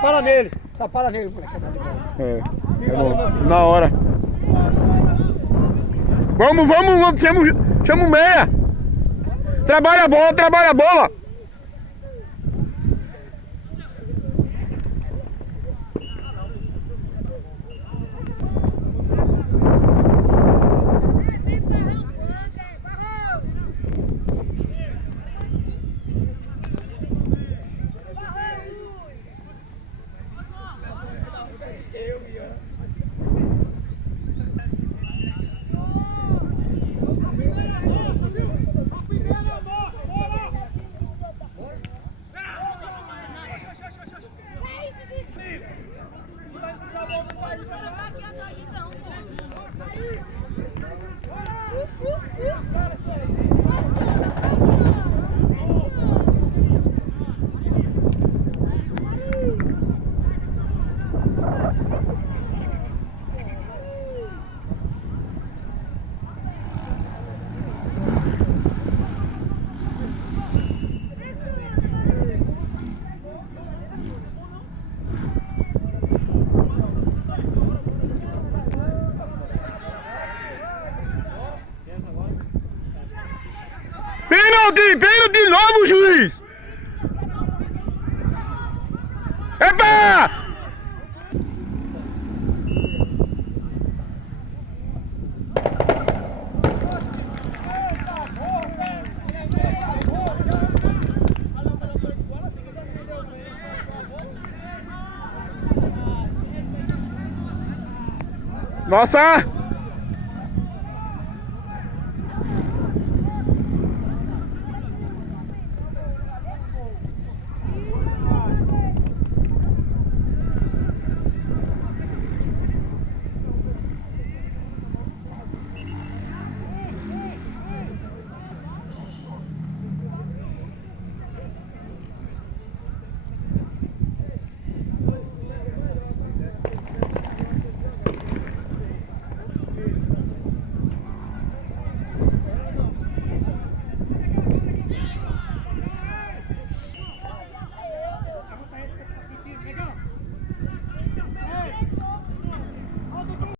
Para nele, só para nele, moleque. É bom, na hora. Vamos, chama o meia. Trabalha a bola, trabalha a bola. Pênalti de novo, juiz! Epa! Nossa!